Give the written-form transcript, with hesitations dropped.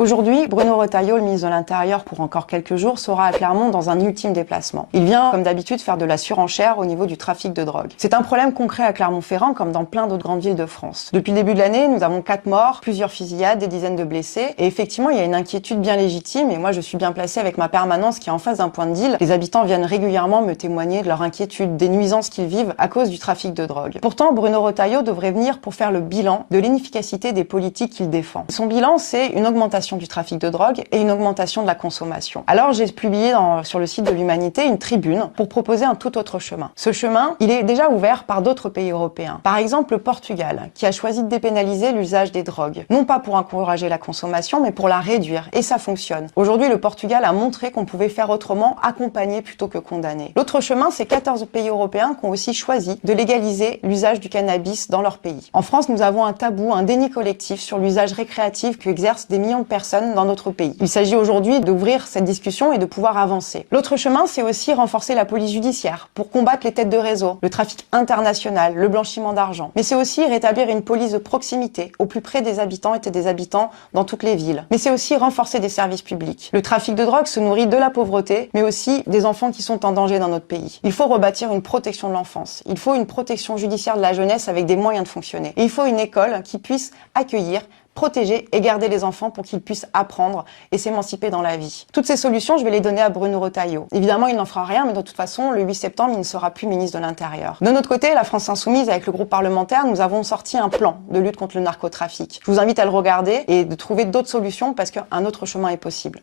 Aujourd'hui, Bruno Retailleau, le ministre de l'Intérieur pour encore quelques jours, sera à Clermont dans un ultime déplacement. Il vient, comme d'habitude, faire de la surenchère au niveau du trafic de drogue. C'est un problème concret à Clermont-Ferrand comme dans plein d'autres grandes villes de France. Depuis le début de l'année, nous avons 4 morts, plusieurs fusillades, des dizaines de blessés. Et effectivement, il y a une inquiétude bien légitime et moi je suis bien placée avec ma permanence qui est en face d'un point de deal. Les habitants viennent régulièrement me témoigner de leur inquiétude, des nuisances qu'ils vivent à cause du trafic de drogue. Pourtant, Bruno Retailleau devrait venir pour faire le bilan de l'inefficacité des politiques qu'il défend. Son bilan, c'est une augmentation du trafic de drogue et une augmentation de la consommation. Alors j'ai publié sur le site de l'Humanité une tribune pour proposer un tout autre chemin. Ce chemin, il est déjà ouvert par d'autres pays européens. Par exemple, le Portugal, qui a choisi de dépénaliser l'usage des drogues. Non pas pour encourager la consommation, mais pour la réduire. Et ça fonctionne. Aujourd'hui, le Portugal a montré qu'on pouvait faire autrement, accompagner plutôt que condamner. L'autre chemin, c'est 14 pays européens qui ont aussi choisi de légaliser l'usage du cannabis dans leur pays. En France, nous avons un tabou, un déni collectif sur l'usage récréatif qu'exercent des millions de personnes dans notre pays. Il s'agit aujourd'hui d'ouvrir cette discussion et de pouvoir avancer. L'autre chemin, c'est aussi renforcer la police judiciaire pour combattre les têtes de réseau, le trafic international, le blanchiment d'argent. Mais c'est aussi rétablir une police de proximité au plus près des habitants et des habitants dans toutes les villes. Mais c'est aussi renforcer des services publics. Le trafic de drogue se nourrit de la pauvreté, mais aussi des enfants qui sont en danger dans notre pays. Il faut rebâtir une protection de l'enfance. Il faut une protection judiciaire de la jeunesse avec des moyens de fonctionner. Et il faut une école qui puisse accueillir, protéger et garder les enfants pour qu'ils puissent apprendre et s'émanciper dans la vie. Toutes ces solutions, je vais les donner à Bruno Retailleau. Évidemment, il n'en fera rien, mais de toute façon, le 8 septembre, il ne sera plus ministre de l'Intérieur. De notre côté, la France Insoumise, avec le groupe parlementaire, nous avons sorti un plan de lutte contre le narcotrafic. Je vous invite à le regarder et de trouver d'autres solutions parce qu'un autre chemin est possible.